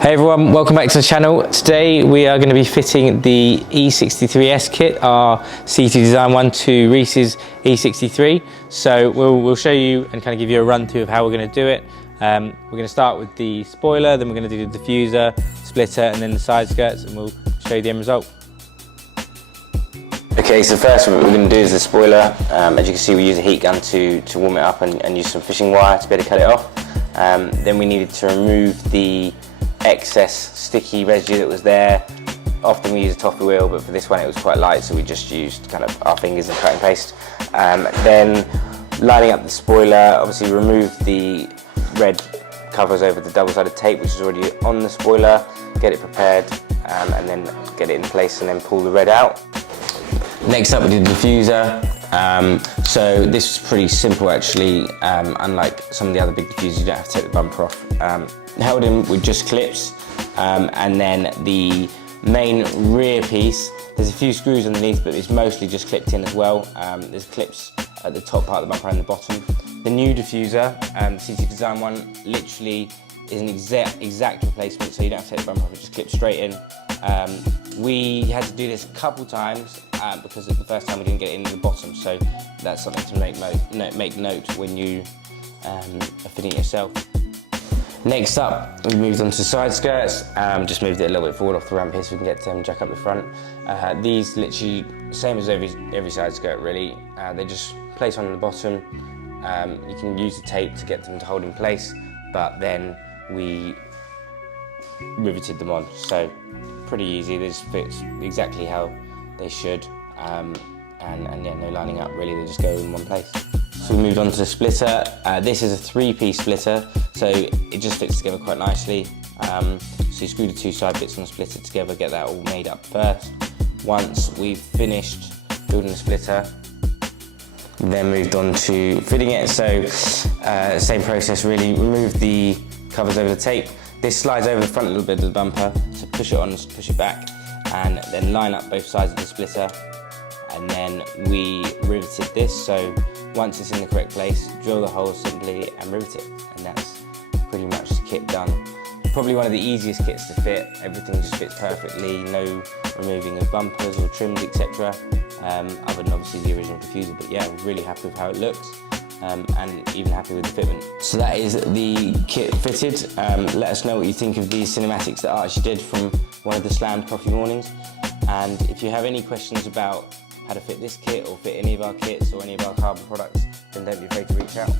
Hey everyone, welcome back to the channel. Today we are going to be fitting the E63S kit, our C2 Design 1 to Reese's E63. So we'll show you and kind of give you a run through of how we're going to do it. We're going to start with the spoiler, then we're going to do the diffuser, splitter and then the side skirts, and we'll show you the end result. Okay, so first what we're going to do is the spoiler. As you can see, we use a heat gun to warm it up and use some fishing wire to be able to cut it off. Then we needed to remove the excess sticky residue that was there. Often we use a toffee wheel, but for this one it was quite light, so we just used kind of our fingers and cut and paste. Then lining up the spoiler, obviously remove the red covers over the double-sided tape which is already on the spoiler, get it prepared and then get it in place and then pull the red out. Next up we did the diffuser. So this was pretty simple actually, unlike some of the other big diffusers you don't have to take the bumper off. Held in with just clips, and then the main rear piece, there's a few screws underneath but it's mostly just clipped in as well. There's clips at the top part of the bumper and the bottom. The new diffuser, C2 Design 1, literally is an exact replacement, so you don't have to take the bumper off, it just clips straight in. We had to do this a couple times because the first time we didn't get it in the bottom, so that's something to make note when you are fitting it yourself. Next up, we moved on to side skirts. Just moved it a little bit forward off the ramp here so we can get them jack up the front. These literally same as every side skirt really. They just place on the bottom. You can use the tape to get them to hold in place, but then we riveted them on. So pretty easy. They just fit exactly how they should, and yeah, no lining up really. They just go in one place. So we moved on to the splitter. This is a 3-piece splitter, so it just fits together quite nicely. So you screw the two side bits on the splitter together, get that all made up first. Once we've finished building the splitter, then moved on to fitting it. So same process really. Remove the covers over the tape. This slides over the front a little bit of the bumper, so push it on, push it back, and then line up both sides of the splitter. And then we riveted this, so once it's in the correct place, drill the holes simply and rivet it, and that's pretty much the kit done. Probably one of the easiest kits to fit. Everything just fits perfectly, no removing of bumpers or trims, etc. Other than obviously the original diffuser, but yeah, we're really happy with how it looks. And even happy with the fitment. So that is the kit fitted. Let us know what you think of these cinematics that Archie did from one of the slammed coffee mornings. And if you have any questions about how to fit this kit or fit any of our kits or any of our carbon products, then don't be afraid to reach out.